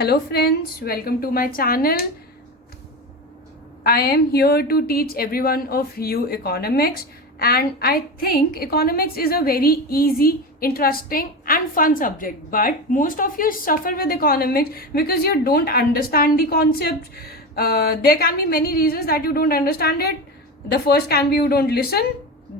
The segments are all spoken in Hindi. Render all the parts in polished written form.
Hello friends, welcome to my channel. I am here to teach every one of you economics, and I think economics is a very easy, interesting and fun subject, but most of you suffer with economics because you don't understand the concept. There can be many reasons that you don't understand it. The first can be you don't listen.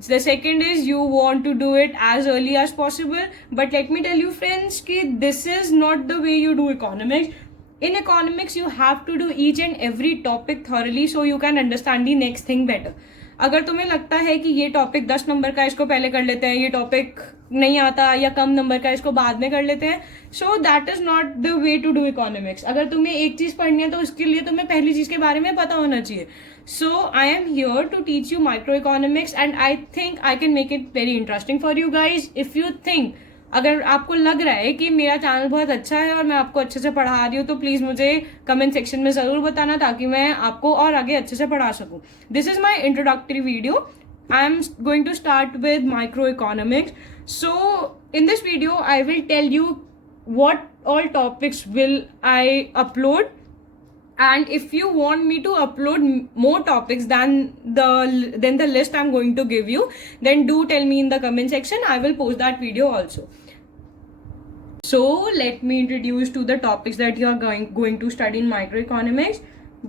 The second is you want to do it as early as possible. But let me tell you friends कि this is not the way you do economics. In economics you have to do each and every topic thoroughly so you can understand the next thing better. अगर तुम्हें लगता है कि ये टॉपिक 10 नंबर का इसको पहले कर लेते हैं, ये टॉपिक नहीं आता या कम नंबर का इसको बाद में कर लेते हैं, so that is not the way to do economics. अगर तुम्हें एक चीज पढ़नी है तो उसके लिए तुम्हें पहली चीज के बारे में पता होना चाहिए. So I am here to teach you micro economics and I think I can make it very interesting for you guys. If you think, अगर आपको लग रहा है कि मेरा चैनल बहुत अच्छा है और मैं आपको अच्छे से पढ़ा रही हूँ, तो प्लीज मुझे कमेंट सेक्शन में जरूर बताना ताकि मैं आपको और आगे अच्छे से पढ़ा सकूँ. This is my introductory video. I am going to start with microeconomics. So in this video I will tell you what all topics will I upload, and if you want me to upload more topics than the list I'm going to give you, then do tell me in the comment section. I will post that video also. So let me introduce to the topics that you are going to study in microeconomics.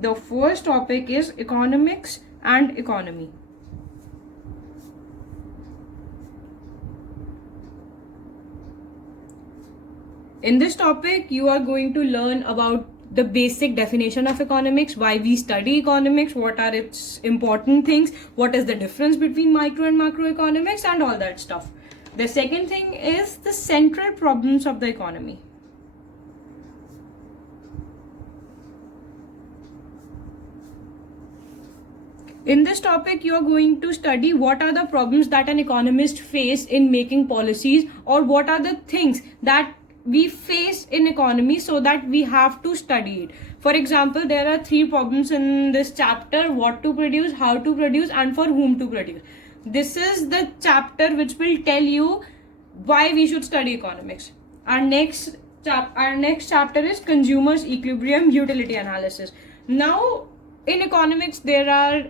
The first topic is economics and economy. In this topic, you are going to learn about the basic definition of economics, why we study economics, what are its important things, what is the difference between micro and macroeconomics, and all that stuff. The second thing is the central problems of the economy. In this topic, you are going to study what are the problems that an economist face in making policies, or what are the things that we face in economy so that we have to study it. For example, there are 3 problems in this chapter: what to produce, how to produce, and for whom to produce. This is the chapter which will tell you why we should study economics. Our next chapter is consumers equilibrium utility analysis. Now in economics there are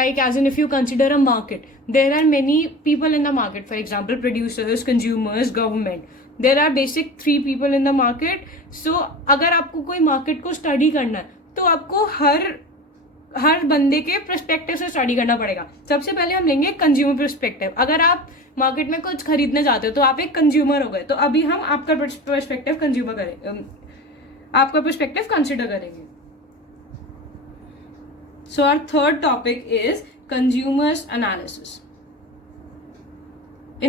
like, as in if you consider a market, there are many people in the market. For example, producers, consumers, government. There are basic 3 people in the market. So अगर आपको कोई मार्केट को स्टडी करना है तो आपको हर बंदे के पर्सपेक्टिव से स्टडी करना पड़ेगा. सबसे पहले हम लेंगे कंज्यूमर पर्सपेक्टिव. अगर आप मार्केट में कुछ खरीदने जाते हो तो आप एक कंज्यूमर हो गए. तो अभी हम आपका पर्सपेक्टिव आपका पर्सपेक्टिव कंसिडर करेंगे. So our third topic is consumers analysis.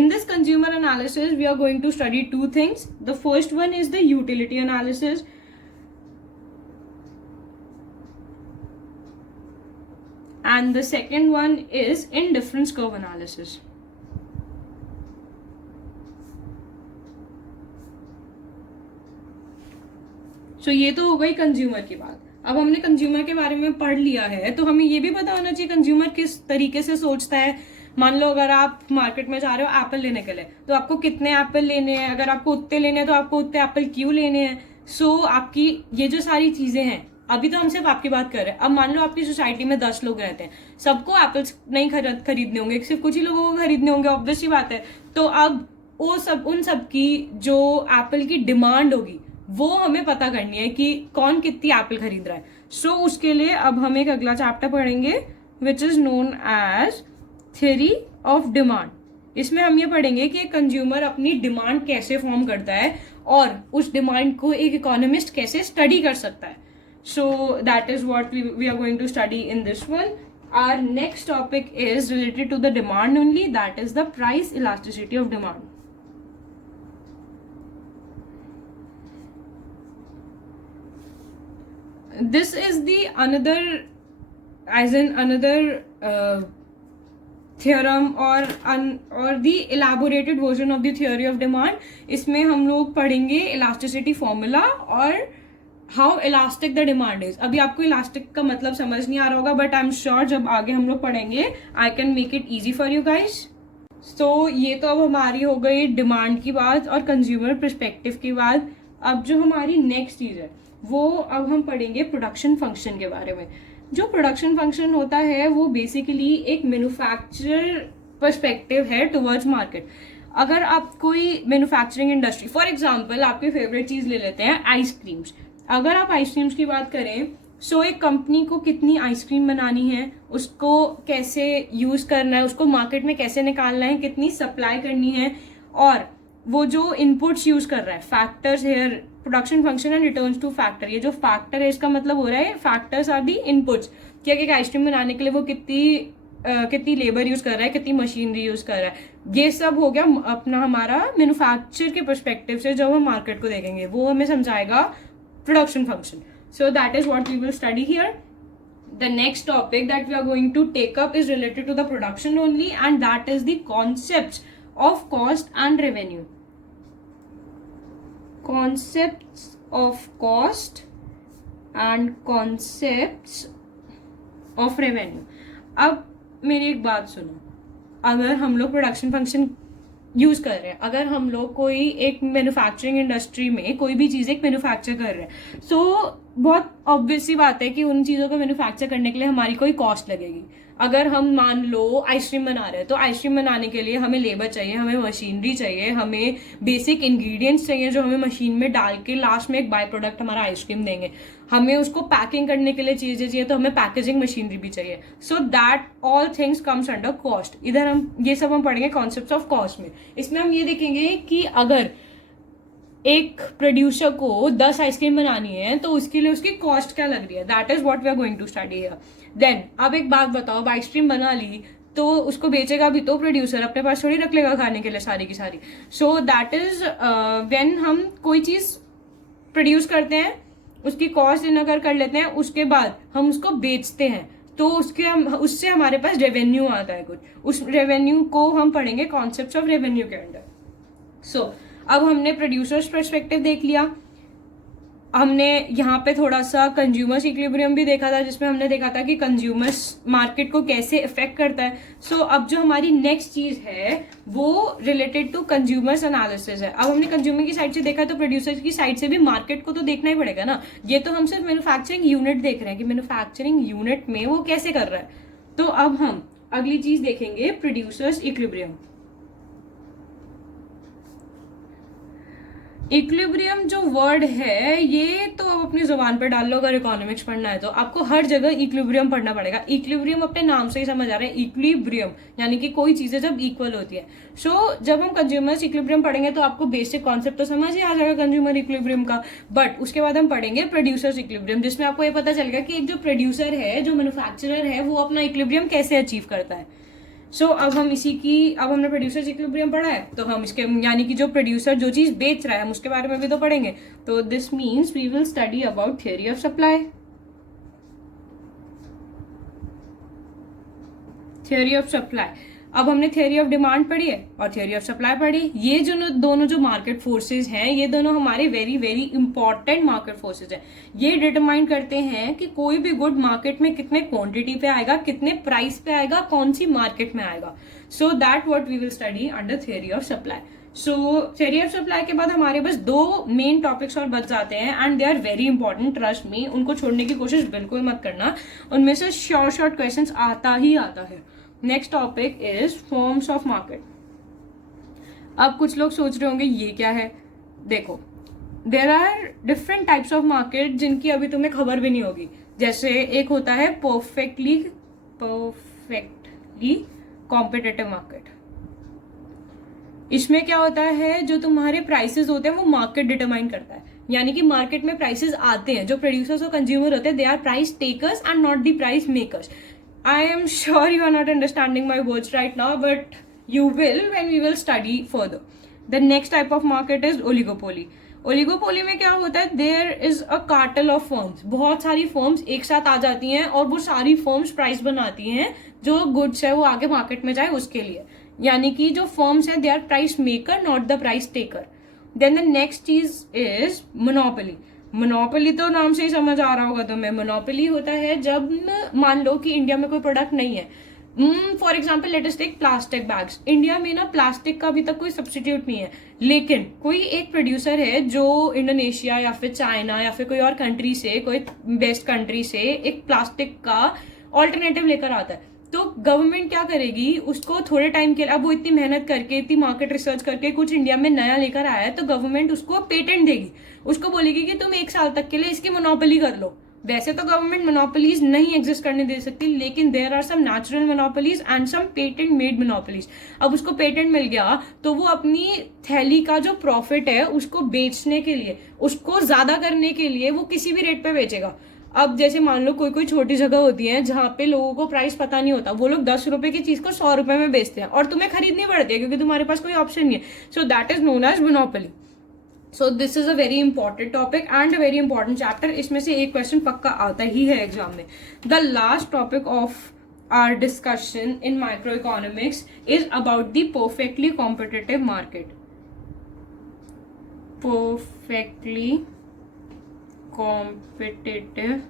In this consumer analysis, we are going to study 2 things. The first one is the utility analysis. And the second one is indifference curve analysis. So ये तो हो गई कंज्यूमर की बात. अब हमने कंज्यूमर के बारे में पढ़ लिया है तो हमें ये भी पता होना चाहिए कंज्यूमर किस तरीके से सोचता है. मान लो अगर आप मार्केट में जा रहे हो एप्पल लेने के लिए, तो आपको कितने एप्पल लेने हैं, अगर आपको उतने लेने हैं तो आपको उतने एप्पल क्यों लेने हैं. सो आपकी ये जो सारी चीजें हैं, अभी तो हम सिर्फ आपकी बात कर रहे हैं. अब मान लो आपकी सोसाइटी में 10 लोग रहते हैं, सबको एप्पल्स नहीं खरीदने होंगे, सिर्फ कुछ ही लोगों को खरीदने होंगे, ऑब्वियस सी बात है. तो अब उन सब की जो एप्पल की डिमांड होगी वो हमें पता करनी है कि कौन कितनी एप्पल खरीद रहा है. सो उसके लिए अब हम एक अगला चैप्टर पढ़ेंगे which is known as theory of demand. इसमें हम ये पढ़ेंगे कि एक कंज्यूमर अपनी डिमांड कैसे फॉर्म करता है और उस डिमांड को एक इकोनॉमिस्ट कैसे स्टडी कर सकता है. So that is what we are going to study in this one. Our next topic is related to the demand only, that is the price elasticity of demand. This is the another theorem or the elaborated version of the theory of demand. इसमें हम लोग पढ़ेंगे elasticity formula और how elastic the demand is. अभी आपको elastic का मतलब समझ नहीं आ रहा होगा, but I'm sure जब आगे हम लोग पढ़ेंगे I can make it easy for you guys. So ये तो अब हमारी हो गई डिमांड की बात और कंज्यूमर पर्सपेक्टिव की बात. अब जो हमारी नेक्स्ट चीज है वो अब हम पढ़ेंगे प्रोडक्शन फंक्शन के बारे में। जो प्रोडक्शन फंक्शन होता है वो बेसिकली एक मैन्युफैक्चरर पर्सपेक्टिव है टुवर्ड्स मार्केट। अगर आप कोई मैन्युफैक्चरिंग इंडस्ट्री, फॉर एग्जांपल आपकी फेवरेट चीज ले लेते हैं आइसक्रीम्स। अगर आप आइसक्रीम्स की बात करें, सो एक कंपनी को कितनी आइसक्रीम बनानी है, उसको कैसे यूज करना है, उसको मार्केट में कैसे निकालना है, कितनी सप्लाई करनी है, और वो जो इनपुट्स यूज कर रहा है, factors here production function and returns to factor. ये जो फैक्टर है इसका मतलब हो रहा है फैक्टर्स आर दी इनपुट्स, कि एक आइसक्रीम बनाने के लिए वो कितनी लेबर यूज कर रहा है, कितनी मशीनरी यूज कर रहा है। ये सब हो गया अपना हमारा मैन्युफैक्चर के पर्सपेक्टिव से जब हम मार्केट को देखेंगे, वो हमें समझाएगा production function. So that is what we will study here. The next topic that we are going to take up is related to the production only, and that is the concepts of cost and revenue. Concepts of cost and concepts of revenue. अब मेरी एक बात सुनो, अगर हम लोग प्रोडक्शन फंक्शन यूज कर रहे हैं, अगर हम लोग कोई एक मैन्युफैक्चरिंग इंडस्ट्री में कोई भी चीज एक मैन्युफैक्चर कर रहे हैं, सो बहुत ऑब्वियस सी बात है कि उन चीजों को मैन्युफैक्चर करने के लिए हमारी कोई कॉस्ट लगेगी। अगर हम मान लो आइसक्रीम बना रहे हैं, तो आइसक्रीम बनाने के लिए हमें लेबर चाहिए, हमें मशीनरी चाहिए, हमें बेसिक इंग्रेडिएंट्स चाहिए जो हमें मशीन में डाल के लास्ट में एक बाय प्रोडक्ट हमारा आइसक्रीम देंगे। हमें उसको पैकिंग करने के लिए चीजें चाहिए, तो हमें पैकेजिंग मशीनरी भी चाहिए। So that all things comes under cost. इधर हम ये सब हम पढ़ेंगे कॉन्सेप्ट्स ऑफ कॉस्ट में। इसमें हम ये देखेंगे कि अगर एक प्रोड्यूसर को 10 आइसक्रीम बनानी है तो उसके लिए उसकी कॉस्ट क्या लग रही है, that is what we are going to study here. Then अब एक बात बताओ, अब आइसक्रीम बना ली तो उसको बेचेगा भी तो प्रोड्यूसर, अपने पास थोड़ी रख लेगा खाने के लिए सारी की सारी। सो दैट इज व्हेन हम कोई चीज प्रोड्यूस करते हैं, उसकी कॉस्ट अगर कर लेते हैं, उसके बाद हम उसको बेचते हैं, तो उससे हमारे पास रेवेन्यू आता है कुछ। उस रेवेन्यू को हम पढ़ेंगे कॉन्सेप्ट्स ऑफ रेवेन्यू के अंडर। सो अब हमने प्रोड्यूसर्स पर्सपेक्टिव देख लिया, हमने यहाँ पे थोड़ा सा कंज्यूमर्स इक्विलिब्रियम भी देखा था, जिसमें हमने देखा था कि कंज्यूमर्स मार्केट को कैसे इफेक्ट करता है। सो अब जो हमारी नेक्स्ट चीज है वो रिलेटेड टू कंज्यूमर्स एनालिसिस है। अब हमने कंज्यूमर की साइड से देखा, तो प्रोड्यूसर की साइड से भी मार्केट को तो देखना ही पड़ेगा ना। ये तो हम सिर्फ मैन्युफैक्चरिंग यूनिट देख रहे हैं कि मैन्युफैक्चरिंग यूनिट में वो कैसे कर रहा है। तो अब हम अगली चीज देखेंगे प्रोड्यूसर्स इक्विलिब्रियम। इक्विलिब्रियम जो वर्ड है ये तो आप अपनी जुबान पर डाल लो, अगर इकोनॉमिक्स पढ़ना है तो आपको हर जगह इक्विलिब्रियम पढ़ना पड़ेगा। इक्विलिब्रियम अपने नाम से ही समझ आ रहा है, इक्विलिब्रियम यानी कि कोई चीजें जब इक्वल होती है। सो जब हम कंज्यूमर्स इक्विलिब्रियम पढ़ेंगे तो आपको बेसिक कॉन्सेप्ट तो समझ ही आ जाएगा कंज्यूमर इक्विलिब्रियम का। बट उसके बाद हम पढ़ेंगे प्रोड्यूसर्स इक्विलिब्रियम, जिसमें आपको ये पता चलेगा कि एक जो प्रोड्यूसर है, जो मैन्युफैक्चरर है, वो अपना इक्विलिब्रियम कैसे अचीव करता है। सो अब हमने प्रोड्यूसर इक्विलिब्रियम पढ़ा है, तो हम इसके यानी कि जो प्रोड्यूसर जो चीज बेच रहा है हम उसके बारे में भी तो पढ़ेंगे। तो this means we will study about theory of supply. Theory of supply. अब हमने थियरी ऑफ डिमांड पढ़ी है और थियरी ऑफ सप्लाई पढ़ी। ये जो दोनों जो मार्केट फोर्सेज हैं, ये दोनों हमारे very very important market forces हैं। ये डिटरमाइन करते हैं कि कोई भी गुड मार्केट में कितने क्वांटिटी पे आएगा, कितने प्राइस पे आएगा, कौन सी मार्केट में आएगा। So that what we will study under theory of supply. So theory of supply के बाद हमारे बस 2 मेन टॉपिक्स और बच जाते हैं, and they are very important, trust me. उनको छोड़ने की कोशिश बिल्कुल मत करना, उनमें से शॉर्ट क्वेश्चंस आता ही आता है। Next topic is forms of market. अब कुछ लोग सोच रहे होंगे ये क्या है। देखो, there are different types of market जिनकी अभी तुम्हें खबर भी नहीं होगी। जैसे एक होता है परफेक्टली कॉम्पिटिटिव मार्केट। इसमें क्या होता है, जो तुम्हारे प्राइसेस होते हैं वो मार्केट डिटरमाइन करता है। यानी कि मार्केट में प्राइसेस आते हैं, जो प्रोड्यूसर्स और कंज्यूमर होते हैं they are price takers and not the price makers. I am sure you are not understanding my words right now, but you will when we will study further. The next type of market is oligopoly. Oligopoly में क्या होता है, there is a cartel of firms. बहुत सारी firms एक साथ आ जाती हैं और वो सारी firms प्राइस बनाती हैं जो goods है वो आगे मार्केट में जाए उसके लिए। यानी कि जो firms है they are price maker not the price taker. Then the next चीज is monopoly. मोनोपोली तो नाम से ही समझ आ रहा होगा तुम्हें। मोनोपोली होता है जब मान लो कि इंडिया में कोई प्रोडक्ट नहीं है, for example let us take plastic bags. India में ना प्लास्टिक का अभी तक कोई सब्सटीट्यूट नहीं है, लेकिन कोई एक प्रोड्यूसर है जो इंडोनेशिया या फिर चाइना या फिर कोई और कंट्री से, कोई बेस्ट कंट्री से एक प्लास्टिक का ऑल्टरनेटिव लेकर आता है. तो गवर्नमेंट क्या करेगी, उसको थोड़े टाइम के लिए, अब वो इतनी मेहनत करके, इतनी मार्केट रिसर्च करके कुछ इंडिया में नया लेकर आया है, तो गवर्नमेंट उसको पेटेंट देगी. उसको बोलेगी कि तुम 1 साल तक के लिए इसकी मोनोपोली कर लो. वैसे तो गवर्नमेंट मोनोपोलीज नहीं एग्जिस्ट करने दे सकती, लेकिन there are some natural monopolies and some patent made monopolies. अब उसको पेटेंट मिल गया तो वो अपनी थैली का जो प्रॉफिट है उसको बेचने के लिए, उसको ज्यादा करने के लिए वो किसी भी रेट पे बेचेगा. अब जैसे मान लो कोई छोटी जगह होती है जहां पे लोगों को प्राइस पता नहीं होता, वो लोग 10 रुपए की चीज को 100 रुपए में बेचते हैं और तुम्हें खरीदनी पड़ती है क्योंकि तुम्हारे पास कोई ऑप्शन नहीं है. So that is known as monopoly. So this is a very important topic and a very important chapter. इसमें से एक क्वेश्चन पक्का आता ही है एग्जाम में. The last topic of our discussion in micro economics is about the perfectly competitive market. Perfectly competitive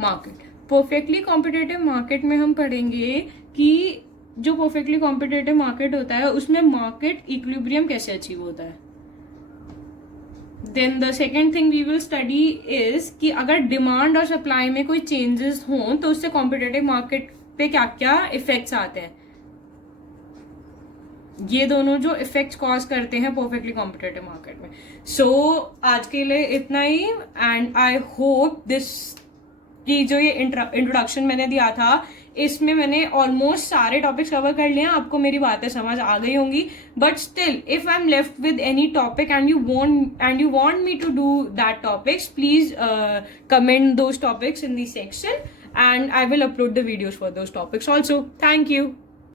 market. Perfectly competitive market में हम पढ़ेंगे कि जो परफेक्टली कॉम्पिटिटिव मार्केट होता है उसमें मार्केट इक्विलिब्रियम कैसे अचीव होता है. Then the second thing we will study is कि अगर डिमांड और सप्लाई में कोई चेंजेस हों तो उससे कॉम्पिटिटिव मार्केट पे क्या क्या इफेक्ट्स आते हैं. ये दोनों जो इफेक्ट्स कॉज करते हैं परफेक्टली कॉम्पिटिटिव मार्केट में. सो आज के लिए इतना ही एंड आई होप दिस की जो ये इंट्रोडक्शन मैंने दिया था इसमें मैंने ऑलमोस्ट सारे टॉपिक्स कवर कर लिए हैं. आपको मेरी बातें समझ आ गई होंगी, but still if I am left with any topic and you want me to do that topics, please comment those topics in the section and I will upload the videos for those topics also. Thank you.